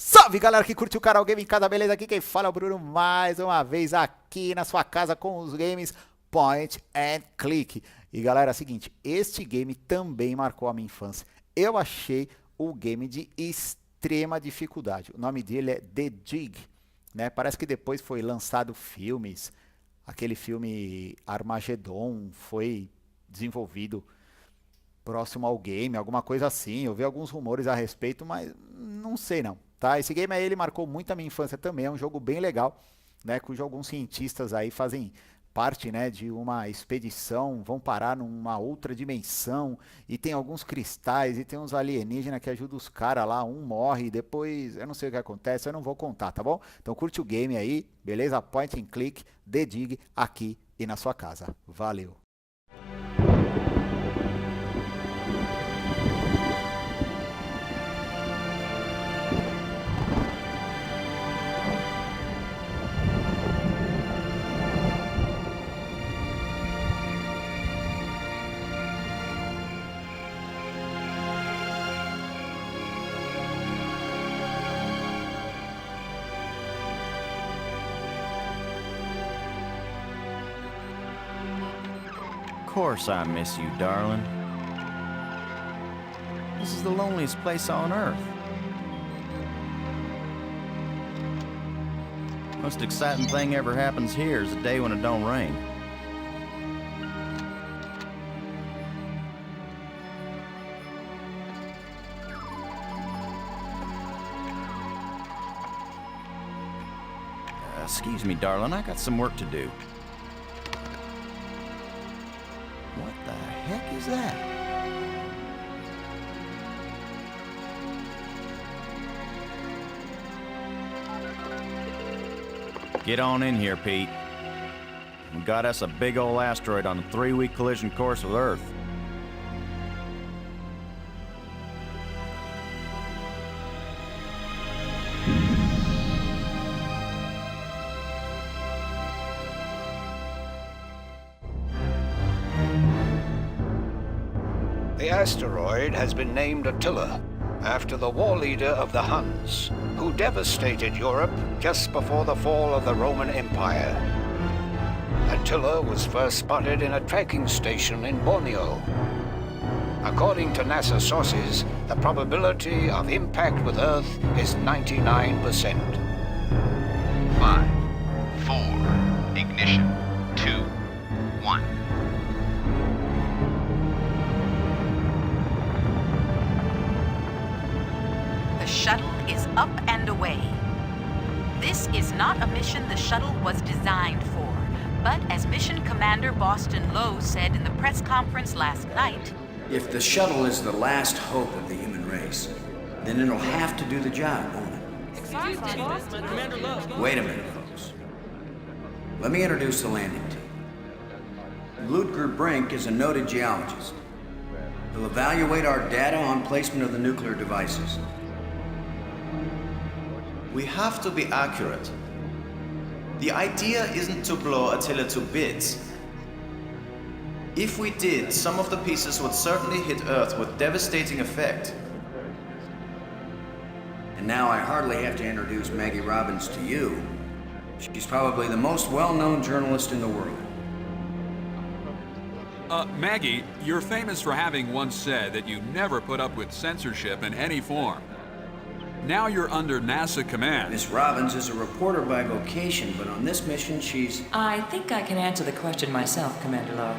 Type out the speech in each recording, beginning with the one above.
Salve galera que curte o canal Game em Casa, beleza? Aqui quem fala é o Bruno, mais uma vez aqui na sua casa com os games Point and Click. E galera, é o seguinte, este game também marcou a minha infância. Eu achei o game de extrema dificuldade. O nome dele é The Dig, né? Parece que depois foi lançado filmes. Aquele filme Armageddon foi desenvolvido próximo ao game, alguma coisa assim. Eu vi alguns rumores a respeito, mas não sei não. Tá? Esse game aí ele marcou muito a minha infância também, é um jogo bem legal, né, cujo alguns cientistas aí fazem parte, né, de uma expedição, vão parar numa outra dimensão e tem alguns cristais e tem uns alienígenas que ajudam os caras lá, um morre e depois eu não sei o que acontece, eu não vou contar, tá bom? Então curte o game aí, beleza? Point and Click, The Dig aqui e na sua casa. Valeu! Of course I miss you, darling. This is the loneliest place on Earth. Most exciting thing ever happens here is the day when it don't rain. Excuse me, darling, I got some work to do. What the heck is that? Get on in here, Pete. We got us a big old asteroid on a 3-week collision course with Earth. The asteroid has been named Attila, after the war leader of the Huns, who devastated Europe just before the fall of the Roman Empire. Attila was first spotted in a tracking station in Borneo. According to NASA sources, the probability of impact with Earth is 99%. 5, 4, ignition, 2, 1. The shuttle is up and away. This is not a mission the shuttle was designed for, but as Mission Commander Boston Lowe said in the press conference last night, if the shuttle is the last hope of the human race, then it'll have to do the job, won't it? Wait a minute, folks. Let me introduce the landing team. Ludger Brink is a noted geologist. He'll evaluate our data on placement of the nuclear devices. We have to be accurate. The idea isn't to blow Attila to bits. If we did, some of the pieces would certainly hit Earth with devastating effect. And now I hardly have to introduce Maggie Robbins to you. She's probably the most well-known journalist in the world. Maggie, you're famous for having once said that you never put up with censorship in any form. Now you're under NASA command. Miss Robbins is a reporter by vocation, but on this mission she's... I think I can answer the question myself, Commander Lowe.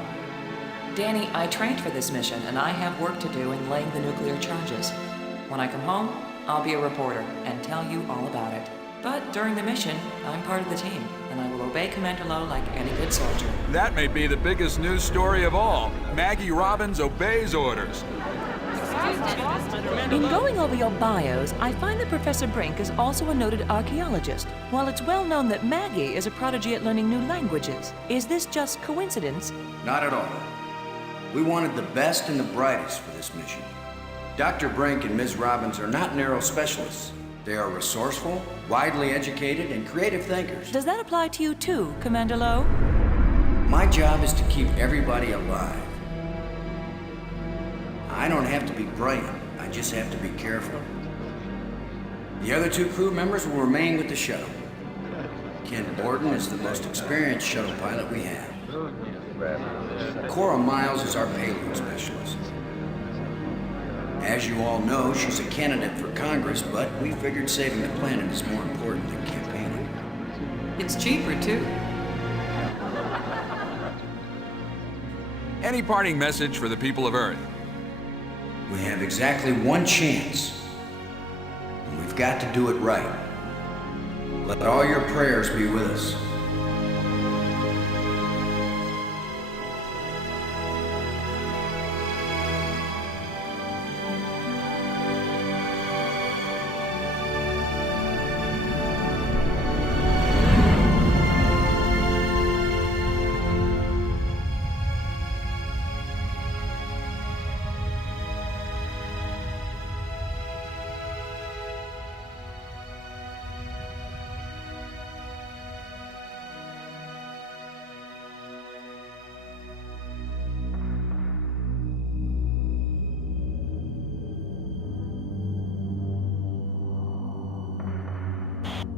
Danny, I trained for this mission, and I have work to do in laying the nuclear charges. When I come home, I'll be a reporter and tell you all about it. But during the mission, I'm part of the team, and I will obey Commander Lowe like any good soldier. That may be the biggest news story of all. Maggie Robbins obeys orders. In going over your bios, I find that Professor Brink is also a noted archaeologist, while it's well known that Maggie is a prodigy at learning new languages. Is this just coincidence? Not at all. We wanted the best and the brightest for this mission. Dr. Brink and Ms. Robbins are not narrow specialists. They are resourceful, widely educated, and creative thinkers. Does that apply to you too, Commander Lowe? My job is to keep everybody alive. I don't have to be brilliant. I just have to be careful. The other 2 crew members will remain with the shuttle. Ken Borden is the most experienced shuttle pilot we have. Cora Miles is our payload specialist. As you all know, she's a candidate for Congress, but we figured saving the planet is more important than campaigning. It's cheaper, too. Any parting message for the people of Earth? We have exactly 1 chance. And we've got to do it right. Let all your prayers be with us.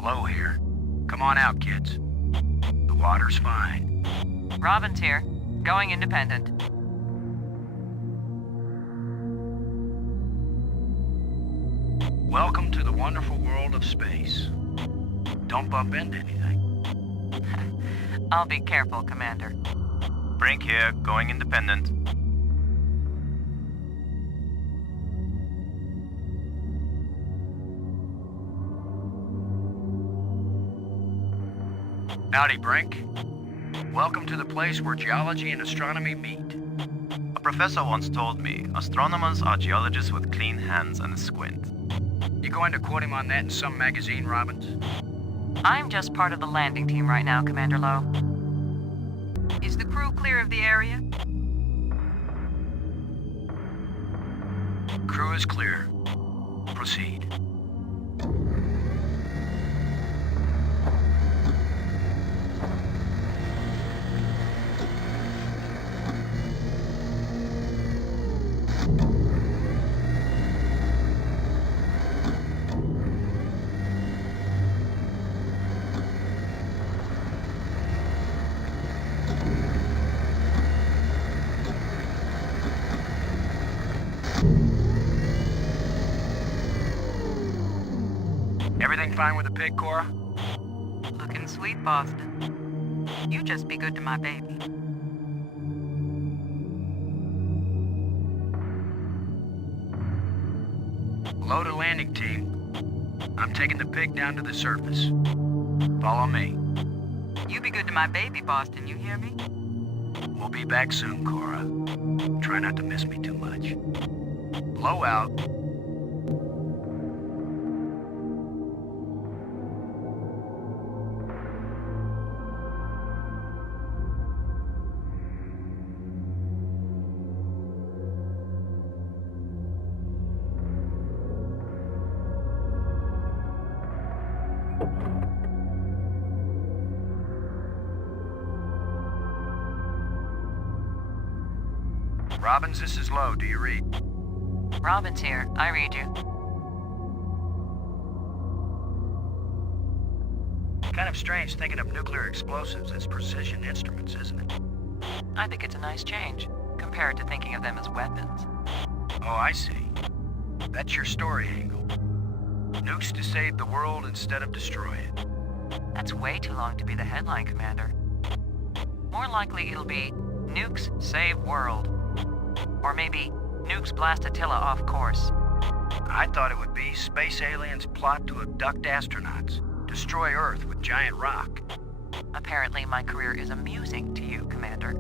Low here. Come on out, kids. The water's fine. Robin's here. Going independent. Welcome to the wonderful world of space. Don't bump into anything. I'll be careful, Commander. Brink here, going independent. Howdy, Brink. Welcome to the place where geology and astronomy meet. A professor once told me, astronomers are geologists with clean hands and a squint. You going to quote him on that in some magazine, Robbins? I'm just part of the landing team right now, Commander Lowe. Is the crew clear of the area? Crew is clear. Proceed. Everything fine with the pig, Cora? Looking sweet, Boston. You just be good to my baby. Load a landing team. I'm taking the pig down to the surface. Follow me. You be good to my baby, Boston, you hear me? We'll be back soon, Cora. Try not to miss me too much. Blow out. Robbins, this is Lowe. Do you read? Robin's here. I read you. Kind of strange thinking of nuclear explosives as precision instruments, isn't it? I think it's a nice change, compared to thinking of them as weapons. Oh, I see. That's your story angle. Nukes to save the world instead of destroy it. That's way too long to be the headline, Commander. More likely it'll be Nukes Save World. Or maybe Nukes blast Attila off course. I thought it would be space aliens plot to abduct astronauts, destroy Earth with giant rock. Apparently my career is amusing to you, Commander.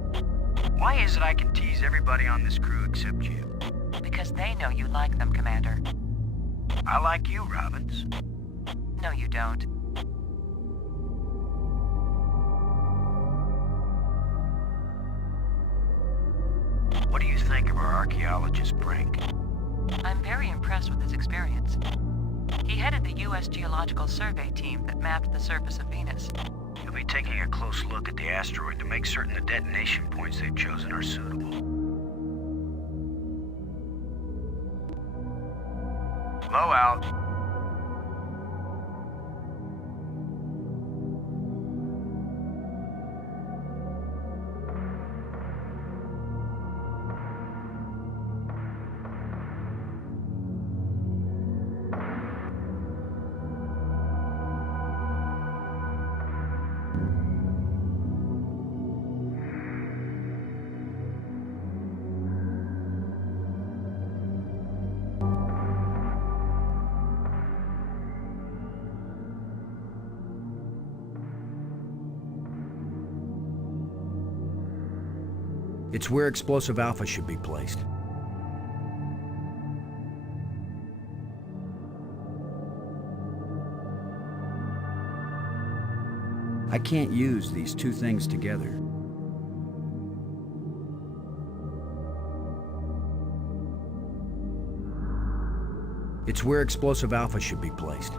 Why is it I can tease everybody on this crew except you? Because they know you like them, Commander. I like you, Robbins. No, you don't. What do you think of our archaeologist, Brink? I'm very impressed with his experience. He headed the U.S. Geological Survey team that mapped the surface of Venus. He'll be taking a close look at the asteroid to make certain the detonation points they've chosen are suitable. Blow out. It's where explosive alpha should be placed. I can't use these two things together. It's where explosive alpha should be placed.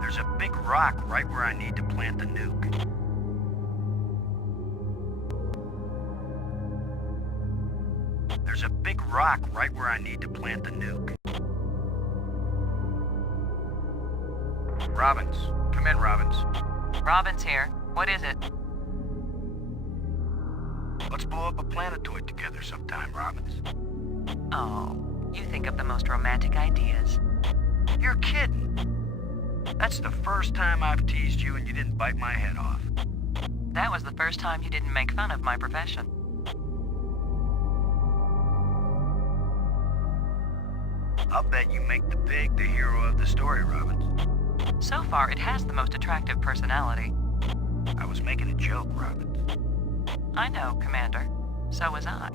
There's a big rock right where I need to plant the nuke. There's a big rock right where I need to plant the nuke. Robbins. Come in, Robbins. Robin's here. What is it? Let's blow up a planetoid together sometime, Robbins. Oh, you think of the most romantic ideas. You're kidding. That's the first time I've teased you and you didn't bite my head off. That was the first time you didn't make fun of my profession. I'll bet you make the pig the hero of the story, Robbins. So far, it has the most attractive personality. I was making a joke, Robbins. I know, Commander. So was I.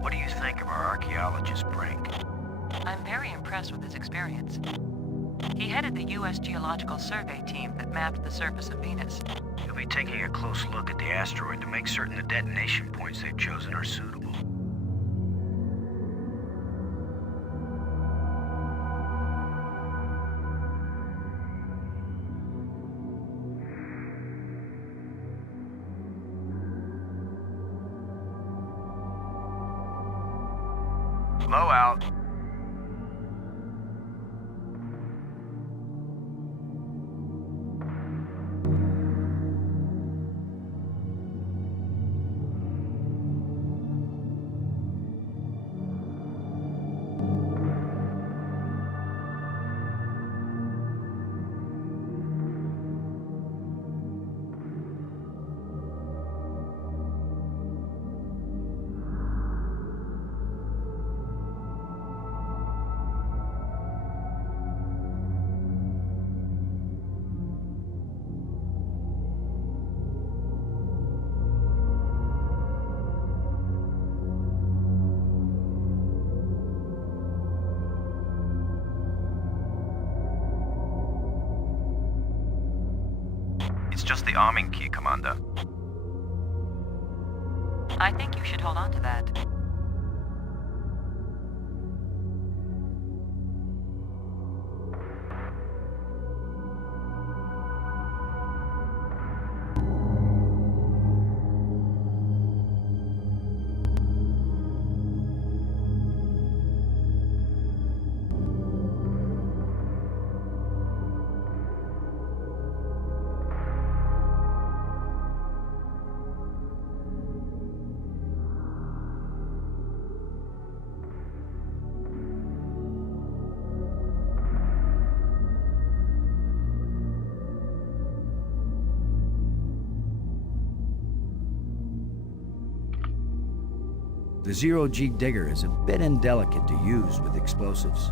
What do you think of our archaeologist, Brink? I'm very impressed with his experience. He headed the U.S. Geological Survey team that mapped the surface of Venus. He'll be taking a close look at the asteroid to make certain the detonation points they've chosen are suitable. Blow out. It's just the arming key, Commander. I think you should hold on to that. The zero-G digger is a bit indelicate to use with explosives.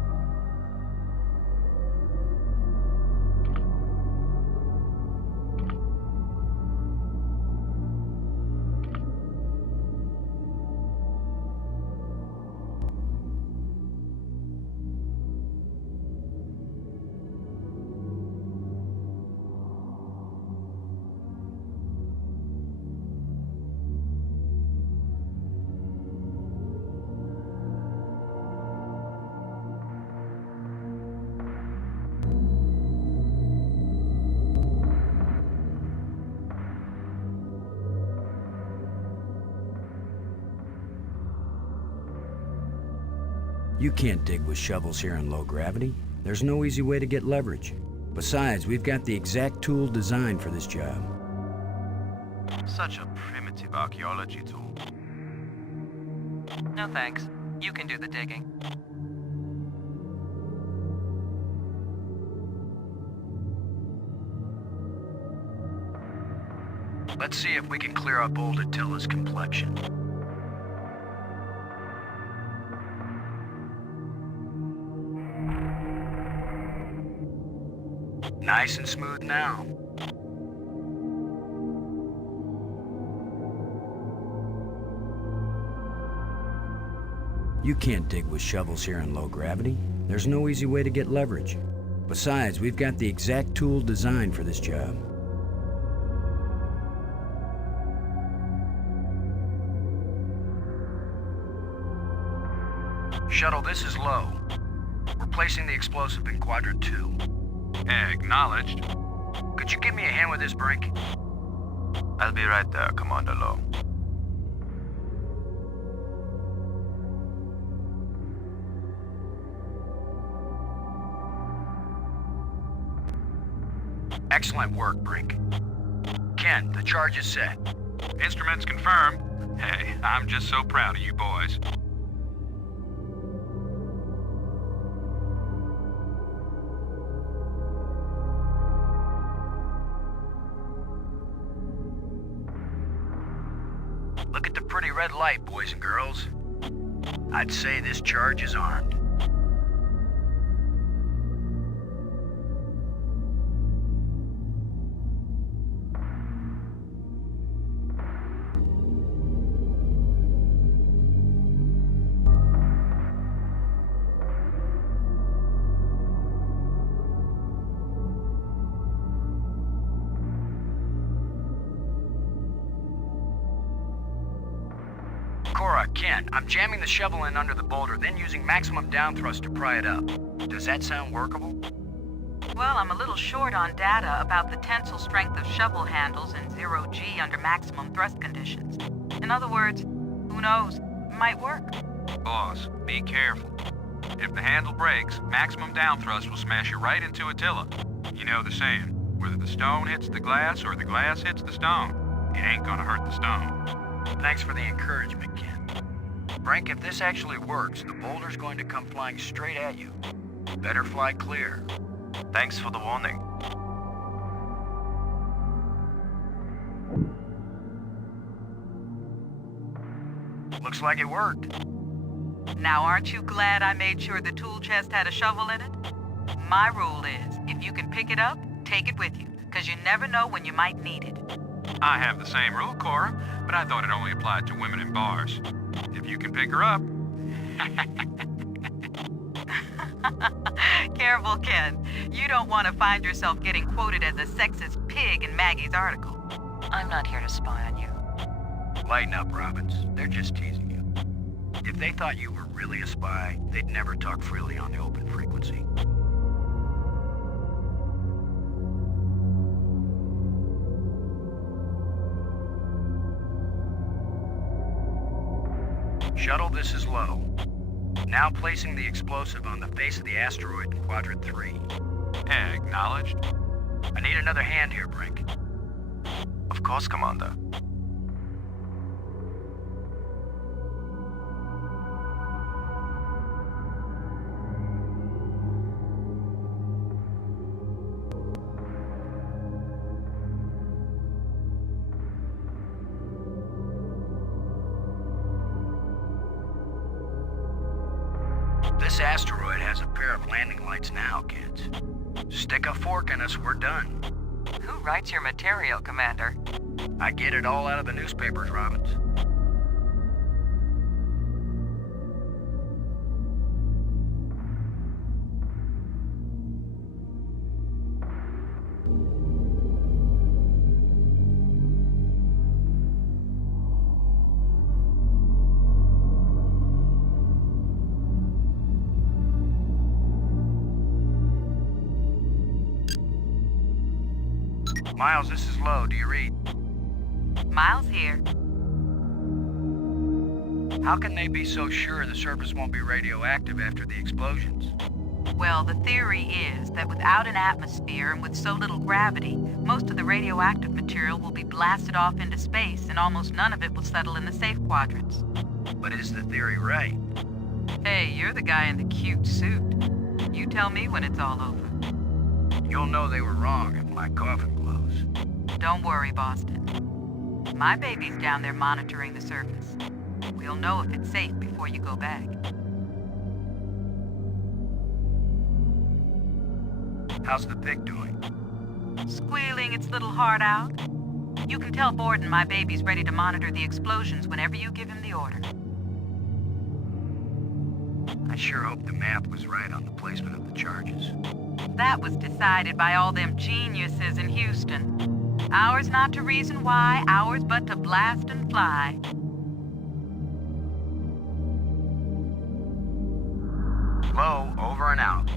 You can't dig with shovels here in low gravity. There's no easy way to get leverage. Besides, we've got the exact tool designed for this job. Such a primitive archaeology tool. No thanks. You can do the digging. Let's see if we can clear up old Attila's complexion. Nice and smooth now. You can't dig with shovels here in low gravity. There's no easy way to get leverage. Besides, we've got the exact tool designed for this job. Shuttle, this is low. We're placing the explosive in quadrant 2. Acknowledged. Could you give me a hand with this, Brink? I'll be right there, Commander Lowe. Excellent work, Brink. Ken, the charge is set. Instruments confirmed. Hey, I'm just so proud of you boys. Look at the pretty red light, boys and girls. I'd say this charge is armed. Cora, Ken, I'm jamming the shovel in under the boulder, then using maximum down thrust to pry it up. Does that sound workable? Well, I'm a little short on data about the tensile strength of shovel handles in 0G under maximum thrust conditions. In other words, who knows? It might work. Boss, be careful. If the handle breaks, maximum down thrust will smash you right into Attila. You know the saying, whether the stone hits the glass or the glass hits the stone, it ain't gonna hurt the stone. Thanks for the encouragement, Ken. Frank, if this actually works, the boulder's going to come flying straight at you. Better fly clear. Thanks for the warning. Looks like it worked. Now, aren't you glad I made sure the tool chest had a shovel in it? My rule is, if you can pick it up, take it with you, because you never know when you might need it. I have the same rule, Cora, but I thought it only applied to women in bars. If you can pick her up... Careful, Ken. You don't want to find yourself getting quoted as a sexist pig in Maggie's article. I'm not here to spy on you. Lighten up, Robbins. They're just teasing you. If they thought you were really a spy, they'd never talk freely on the open frequency. Shuttle, this is low. Now placing the explosive on the face of the asteroid in quadrant 3. Acknowledged. I need another hand here, Brink. Of course, Commander. This asteroid has a pair of landing lights now, kids. Stick a fork in us, we're done. Who writes your material, Commander? I get it all out of the newspapers, Robbins. Miles, this is low. Do you read? Miles here. How can they be so sure the surface won't be radioactive after the explosions? Well, the theory is that without an atmosphere and with so little gravity, most of the radioactive material will be blasted off into space and almost none of it will settle in the safe quadrants. But is the theory right? Hey, you're the guy in the cute suit. You tell me when it's all over. You'll know they were wrong if my coffin blows. Don't worry, Boston. My baby's down there monitoring the surface. We'll know if it's safe before you go back. How's the pig doing? Squealing its little heart out. You can tell Borden my baby's ready to monitor the explosions whenever you give him the order. I sure hope the math was right on the placement of the charges. That was decided by all them geniuses in Houston. Ours not to reason why, ours but to blast and fly. Low, over and out.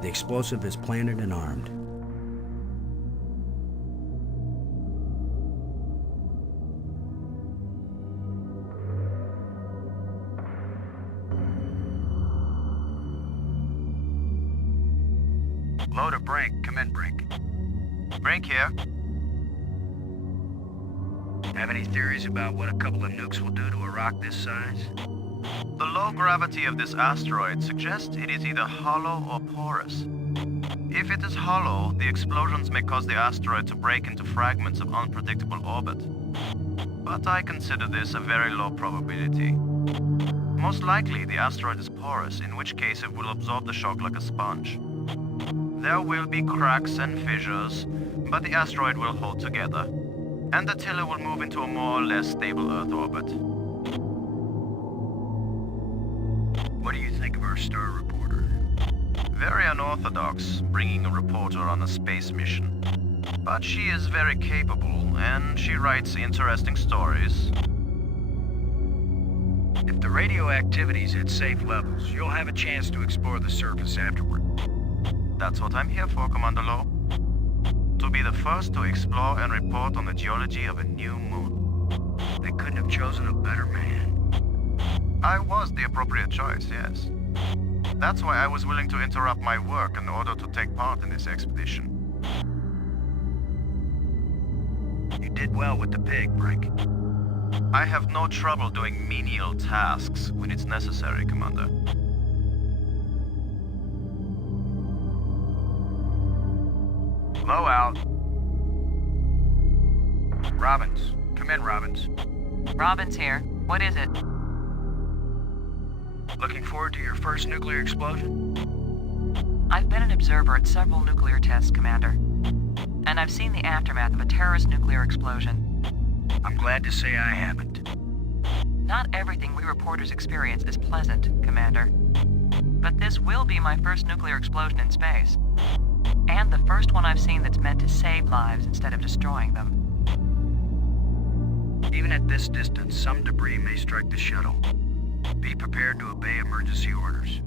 The explosive is planted and armed. Low to Brink. Come in, Brink. Brink here. Have any theories about what a couple of nukes will do to a rock this size? The low gravity of this asteroid suggests it is either hollow or porous. If it is hollow, the explosions may cause the asteroid to break into fragments of unpredictable orbit. But I consider this a very low probability. Most likely, the asteroid is porous, in which case it will absorb the shock like a sponge. There will be cracks and fissures, but the asteroid will hold together, and Attila will move into a more or less stable Earth orbit. What do you think of our star reporter? Very unorthodox, bringing a reporter on a space mission. But she is very capable, and she writes interesting stories. If the radioactivity's at safe levels, you'll have a chance to explore the surface afterward. That's what I'm here for, Commander Lowe. To be the first to explore and report on the geology of a new moon. They couldn't have chosen a better man. I was the appropriate choice, yes. That's why I was willing to interrupt my work in order to take part in this expedition. You did well with the pig, Brink. I have no trouble doing menial tasks when it's necessary, Commander. Low out. Robbins. Come in, Robbins. Robbins here. What is it? Looking forward to your first nuclear explosion? I've been an observer at several nuclear tests, Commander. And I've seen the aftermath of a terrorist nuclear explosion. I'm glad to say I haven't. Not everything we reporters experience is pleasant, Commander. But this will be my first nuclear explosion in space. And the first one I've seen that's meant to save lives instead of destroying them. Even at this distance, some debris may strike the shuttle. Be prepared to obey emergency orders.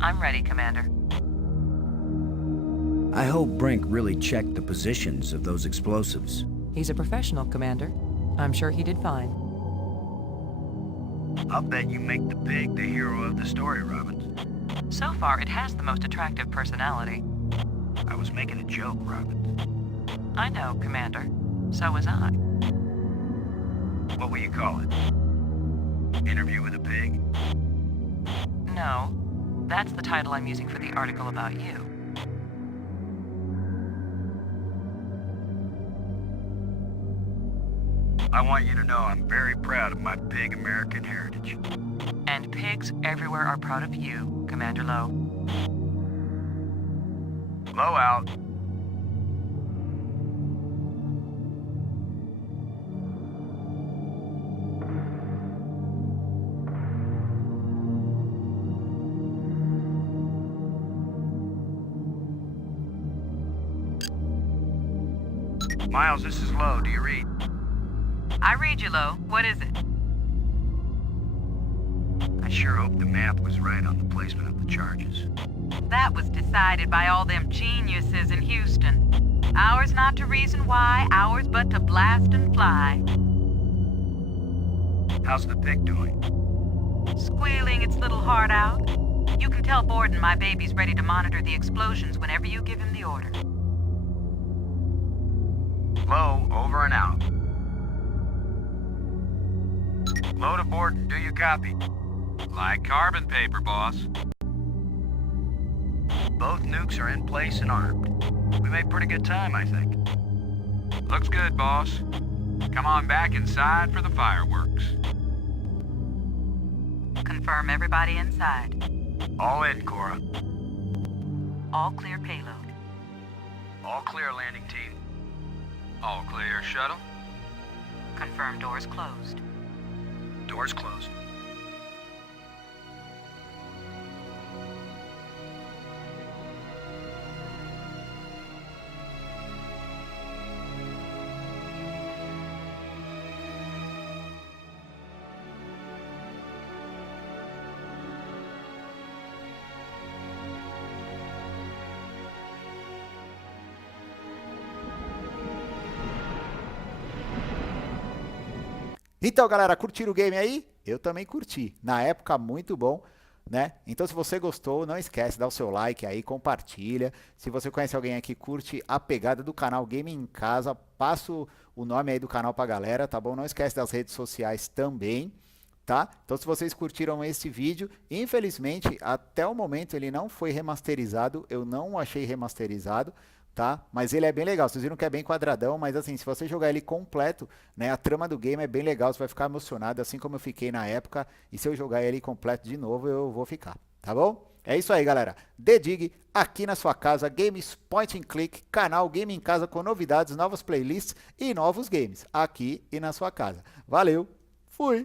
I'm ready, Commander. I hope Brink really checked the positions of those explosives. He's a professional, Commander. I'm sure he did fine. I'll bet you make the pig the hero of the story, Robbins. So far, it has the most attractive personality. I was making a joke, Robbins. I know, Commander. So was I. What will you call it? Interview with a pig? No. That's the title I'm using for the article about you. I want you to know I'm very proud of my big American heritage. And pigs everywhere are proud of you, Commander Lowe. Low out. Miles, this is Lowe. Do you read? I read you, Lowe. What is it? I sure hope the math was right on the placement of the charges. That was decided by all them geniuses in Houston. Ours not to reason why, ours but to blast and fly. How's the pig doing? Squealing its little heart out. You can tell Borden my baby's ready to monitor the explosions whenever you give him the order. Low, over and out. Low to Borden, do you copy? Like carbon paper, boss. Both nukes are in place and armed. We made pretty good time, I think. Looks good, boss. Come on back inside for the fireworks. Confirm everybody inside. All in, Cora. All clear payload. All clear, landing team. All clear, shuttle. Confirm doors closed. Doors closed. Então, galera, curtiram o game aí? Eu também curti. Na época, muito bom, né? Então, se você gostou, não esquece, dá o seu like aí, compartilha. Se você conhece alguém aqui, curte a pegada do canal Game em Casa, passa o nome aí do canal pra galera, tá bom? Não esquece das redes sociais também, tá? Então, se vocês curtiram esse vídeo, infelizmente, até o momento ele não foi remasterizado, eu não o achei remasterizado, tá? Mas ele é bem legal, vocês viram que é bem quadradão, mas assim, se você jogar ele completo, né, a trama do game é bem legal, você vai ficar emocionado, assim como eu fiquei na época, e se eu jogar ele completo de novo, eu vou ficar, tá bom? É isso aí, galera. The Dig, aqui na sua casa, Games Point and Click, canal Game em Casa com novidades, novas playlists e novos games, aqui e na sua casa. Valeu, fui!